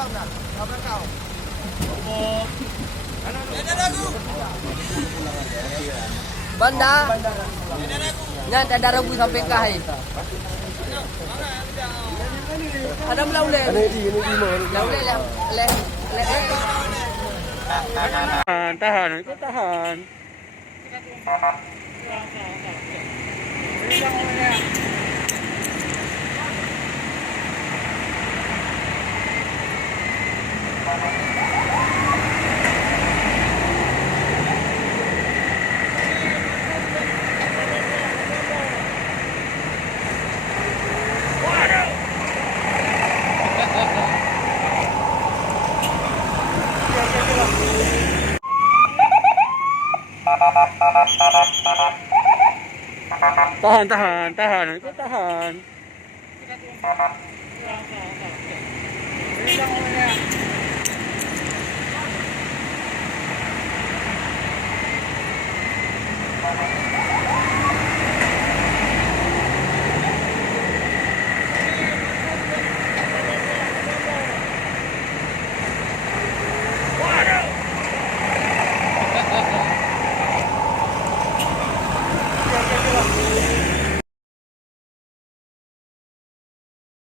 abang dah. Abang kau. Banda. Yan ada rabu sampai kahai. Ada melauleh. Ada di mana? Melauleh leh. Tahan, itu tahan. Tahan, itu tahan.